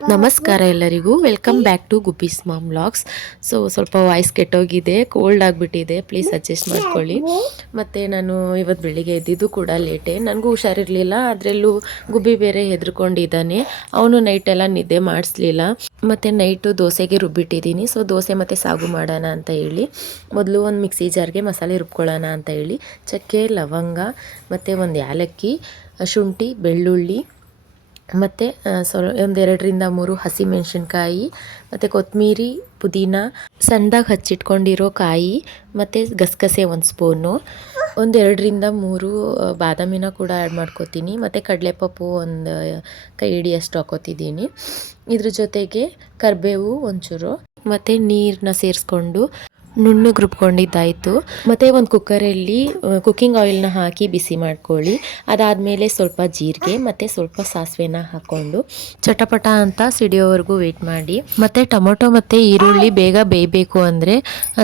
ನಮಸ್ಕಾರ ಎಲ್ಲರಿಗೂ, welcome back to Gubbi's mom vlogs. ಸ್ವಲ್ಪ ವಾಯ್ಸ್ ಕೆಟ್ಟೋಗಿದೆ, ಕೋಲ್ಡ್ ಆಗಿಬಿಟ್ಟಿದೆ, ಪ್ಲೀಸ್ ಅಡ್ಜಸ್ಟ್ ಮಾಡ್ಕೊಳ್ಳಿ. ಮತ್ತು ನಾನು ಇವತ್ತು ಬೆಳಿಗ್ಗೆ ಎದ್ದಿದ್ದು ಕೂಡ ಲೇಟೇ, ನನಗೂ ಹುಷಾರಿರಲಿಲ್ಲ. ಅದರಲ್ಲೂ ಗುಬ್ಬಿ ಬೇರೆ ಹೆದರ್ಕೊಂಡಿದ್ದಾನೆ, ಅವನು ನೈಟೆಲ್ಲ ನಿದ್ದೆ ಮಾಡಿಸ್ಲಿಲ್ಲ. ಮತ್ತು ನೈಟು ದೋಸೆಗೆ ರುಬ್ಬಿಟ್ಟಿದ್ದೀನಿ. ದೋಸೆ ಮತ್ತು ಸಾಗು ಮಾಡೋಣ ಅಂತ ಹೇಳಿ ಮೊದಲು ಒಂದು ಮಿಕ್ಸಿ ಜಾರ್ಗೆ ಮಸಾಲೆ ರುಬ್ಕೊಳ್ಳೋಣ ಅಂತ ಹೇಳಿ ಚಕ್ಕೆ, ಲವಂಗ ಮತ್ತು ಒಂದು ಏಲಕ್ಕಿ, ಶುಂಠಿ, ಬೆಳ್ಳುಳ್ಳಿ ಮತ್ತು ಒಂದು 2ರಿಂದ 3 ಹಸಿಮೆಣಸಿನ್ಕಾಯಿ ಮತ್ತು ಕೊತ್ತಂಬರಿ, ಪುದೀನ, ಸಣ್ಣದಾಗಿ ಹಚ್ಚಿಟ್ಕೊಂಡಿರೋ ಕಾಯಿ ಮತ್ತು ಗಸಗಸೆ 1 ಸ್ಪೂನು, ಒಂದು 2ರಿಂದ 3 ಬಾದಾಮಿನ ಕೂಡ ಆ್ಯಡ್ ಮಾಡ್ಕೋತೀನಿ. ಮತ್ತು ಕಡಲೆಪಪ್ಪು ಒಂದು ಕೈ ಹಿಡಿಯಷ್ಟು ಹಾಕೋತಿದ್ದೀನಿ. ಇದ್ರ ಜೊತೆಗೆ ಕರಿಬೇವು ಒಂಚೂರು ಮತ್ತು ನೀರನ್ನ ಸೇರಿಸ್ಕೊಂಡು ನುಣ್ಣಗೆ ರುಬ್ಕೊಂಡಿದ್ದಾಯಿತು. ಮತ್ತು ಒಂದು ಕುಕ್ಕರಲ್ಲಿ ಕುಕ್ಕಿಂಗ್ ಆಯಿಲ್ನ ಹಾಕಿ ಬಿಸಿ ಮಾಡ್ಕೊಳ್ಳಿ. ಅದಾದಮೇಲೆ ಸ್ವಲ್ಪ ಜೀರಿಗೆ ಮತ್ತು ಸ್ವಲ್ಪ ಸಾಸಿವೆನ ಹಾಕ್ಕೊಂಡು ಚಟಪಟ ಅಂತ ಸಿಡಿಯೋವರೆಗೂ ವೆಯ್ಟ್ ಮಾಡಿ. ಮತ್ತು ಟೊಮೊಟೊ ಮತ್ತು ಈರುಳ್ಳಿ ಬೇಗ ಬೇಯಬೇಕು ಅಂದರೆ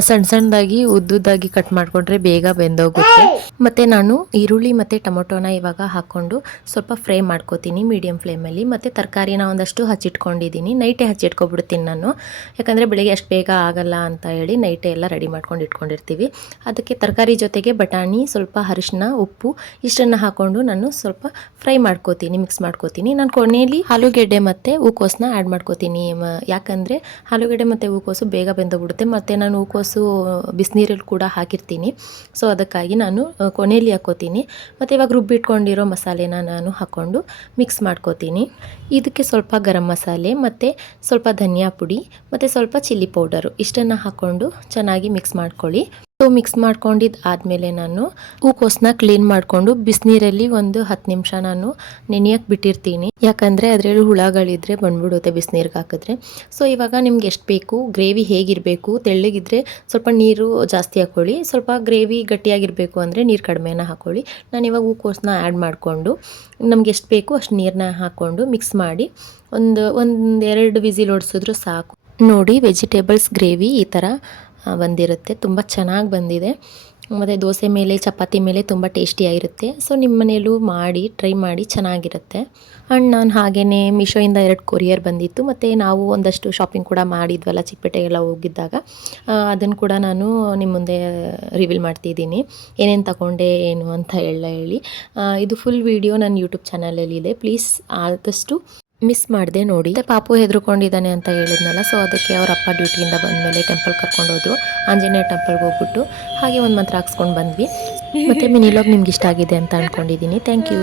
ಸಣ್ಣದಾಗಿ ಉದ್ದುದ್ದಾಗಿ ಕಟ್ ಮಾಡಿಕೊಂಡ್ರೆ ಬೇಗ ಬೆಂದೋಗುತ್ತೆ. ಮತ್ತು ನಾನು ಈರುಳ್ಳಿ ಮತ್ತು ಟೊಮೊಟೊನ ಇವಾಗ ಹಾಕ್ಕೊಂಡು ಸ್ವಲ್ಪ ಫ್ರೈ ಮಾಡ್ಕೋತೀನಿ ಮೀಡಿಯಮ್ ಫ್ಲೇಮಲ್ಲಿ. ಮತ್ತು ತರಕಾರಿನ ಒಂದಷ್ಟು ಹಚ್ಚಿಟ್ಕೊಂಡಿದ್ದೀನಿ, ನೈಟೇ ಹಚ್ಚಿಟ್ಕೊಬಿಡ್ತೀನಿ ನಾನು, ಯಾಕಂದರೆ ಬೆಳಿಗ್ಗೆ ಅಷ್ಟು ಬೇಗ ಆಗಲ್ಲ ಅಂತ ಹೇಳಿ ನೈಟೇ ಎಲ್ಲ ರೆಡಿ ಮಾಡ್ಕೊಂಡು ಇಟ್ಕೊಂಡಿರ್ತೀವಿ. ಅದಕ್ಕೆ ತರಕಾರಿ ಜೊತೆಗೆ ಬಟಾಣಿ, ಸ್ವಲ್ಪ ಅರಿಶಿನ, ಉಪ್ಪು ಇಷ್ಟನ್ನು ಹಾಕ್ಕೊಂಡು ನಾನು ಸ್ವಲ್ಪ ಫ್ರೈ ಮಾಡ್ಕೋತೀನಿ, ಮಿಕ್ಸ್ ಮಾಡ್ಕೋತೀನಿ. ನಾನು ಕೊನೆಯಲ್ಲಿ ಆಲೂಗೆಡ್ಡೆ ಮತ್ತು ಹೂಕೋಸನ್ನ ಆ್ಯಡ್ ಮಾಡ್ಕೋತೀನಿ, ಯಾಕಂದರೆ ಆಲೂಗೆಡ್ಡೆ ಮತ್ತು ಹೂಕೋಸು ಬೇಗ ಬೆಂದೋಗ್ಬಿಡುತ್ತೆ. ಮತ್ತು ನಾನು ಹೂಕೋಸು ಬಿಸಿನೀರಲ್ಲಿ ಕೂಡ ಹಾಕಿರ್ತೀನಿ, ಅದಕ್ಕಾಗಿ ನಾನು ಕೊನೆಯಲ್ಲಿ ಹಾಕ್ಕೋತೀನಿ. ಮತ್ತು ಇವಾಗ ರುಬ್ಬಿಟ್ಕೊಂಡಿರೋ ಮಸಾಲೆನ ನಾನು ಹಾಕ್ಕೊಂಡು ಮಿಕ್ಸ್ ಮಾಡ್ಕೋತೀನಿ. ಇದಕ್ಕೆ ಸ್ವಲ್ಪ ಗರಂ ಮಸಾಲೆ ಮತ್ತು ಸ್ವಲ್ಪ ಧನಿಯಾ ಪುಡಿ ಮತ್ತು ಸ್ವಲ್ಪ ಚಿಲ್ಲಿ ಪೌಡರು ಇಷ್ಟನ್ನು ಹಾಕ್ಕೊಂಡು ಚೆನ್ನಾಗಿ ಮಿಕ್ಸ್ ಮಾಡ್ಕೊಳ್ಳಿ. ಮಿಕ್ಸ್ ಮಾಡ್ಕೊಂಡಿದ್ದು ಆದಮೇಲೆ ನಾನು ಹೂಕೋಸನ್ನ ಕ್ಲೀನ್ ಮಾಡಿಕೊಂಡು ಬಿಸಿನೀರಲ್ಲಿ ಒಂದು 10 ನಿಮಿಷ ನಾನು ನೆನೆಯಕ್ಕೆ ಬಿಟ್ಟಿರ್ತೀನಿ, ಯಾಕಂದರೆ ಅದರಲ್ಲಿ ಹುಳಗಳಿದ್ರೆ ಬಂದ್ಬಿಡುತ್ತೆ ಬಿಸಿನೀರಿಗೆ ಹಾಕಿದ್ರೆ. ಇವಾಗ ನಿಮ್ಗೆ ಎಷ್ಟು ಬೇಕು, ಗ್ರೇವಿ ಹೇಗಿರಬೇಕು, ತೆಳ್ಳಗಿದ್ರೆ ಸ್ವಲ್ಪ ನೀರು ಜಾಸ್ತಿ ಹಾಕ್ಕೊಳ್ಳಿ, ಸ್ವಲ್ಪ ಗ್ರೇವಿ ಗಟ್ಟಿಯಾಗಿರಬೇಕು ಅಂದರೆ ನೀರು ಕಡಿಮೆನ ಹಾಕ್ಕೊಳ್ಳಿ. ನಾನಿವಾಗ ಹೂಕೋಸನ್ನ ಆ್ಯಡ್ ಮಾಡಿಕೊಂಡು ನಮ್ಗೆ ಎಷ್ಟು ಬೇಕು ಅಷ್ಟು ನೀರನ್ನ ಹಾಕ್ಕೊಂಡು ಮಿಕ್ಸ್ ಮಾಡಿ ಒಂದು 2 ವಿಸಿಲ್ ಹೊಡ್ಸಿದ್ರು ಸಾಕು. ನೋಡಿ, ವೆಜಿಟೇಬಲ್ಸ್ ಗ್ರೇವಿ ಈ ಥರ ಬಂದಿರುತ್ತೆ, ತುಂಬ ಚೆನ್ನಾಗಿ ಬಂದಿದೆ. ಮತ್ತು ದೋಸೆ ಮೇಲೆ, ಚಪಾತಿ ಮೇಲೆ ತುಂಬ ಟೇಸ್ಟಿಯಾಗಿರುತ್ತೆ. ನಿಮ್ಮ ಮನೆಯಲ್ಲೂ ಮಾಡಿ ಟ್ರೈ ಮಾಡಿ, ಚೆನ್ನಾಗಿರುತ್ತೆ. ಆ್ಯಂಡ್ ನಾನು ಹಾಗೆಯೇ ಮೀಶೋಯಿಂದ 2 ಕೊರಿಯರ್ ಬಂದಿತ್ತು. ಮತ್ತು ನಾವು ಒಂದಷ್ಟು ಶಾಪಿಂಗ್ ಕೂಡ ಮಾಡಿದ್ವಲ್ಲ ಚಿಕ್ಕಪೇಟೆಗೆಲ್ಲ ಹೋಗಿದ್ದಾಗ, ಅದನ್ನು ಕೂಡ ನಾನು ನಿಮ್ಮ ಮುಂದೆ ರಿವೀಲ್ ಮಾಡ್ತಿದ್ದೀನಿ, ಏನೇನು ತಗೊಂಡೆ ಏನು ಅಂತ ಹೇಳಿ. ಇದು ಫುಲ್ ವಿಡಿಯೋ ನನ್ನ ಯೂಟ್ಯೂಬ್ ಚಾನಲಲ್ಲಿದೆ, ಪ್ಲೀಸ್ ಆದಷ್ಟು ಮಿಸ್ ಮಾಡಿದೆ ನೋಡಿ. ಪಾಪು ಹೆದರ್ಕೊಂಡಿದ್ದಾನೆ ಅಂತ ಹೇಳಿದ್ನಲ್ಲ, ಅದಕ್ಕೆ ಅವ್ರ ಅಪ್ಪ ಡ್ಯೂಟಿಯಿಂದ ಬಂದಮೇಲೆ ಟೆಂಪಲ್ ಕರ್ಕೊಂಡೋದ್ರು, ಆಂಜನೇಯ ಟೆಂಪಲ್ಗೆ ಹೋಗ್ಬಿಟ್ಟು ಹಾಗೆ ಒಂದು ಮಂತ್ರ ಹಾಕ್ಸ್ಕೊಂಡು ಬಂದ್ವಿ. ಮತ್ತು ಮಿನಿ ವ್ಲಾಗ್ ನಿಮ್ಗೆ ಇಷ್ಟ ಆಗಿದೆ ಅಂತ ಅಂದ್ಕೊಂಡಿದ್ದೀನಿ. Thank you.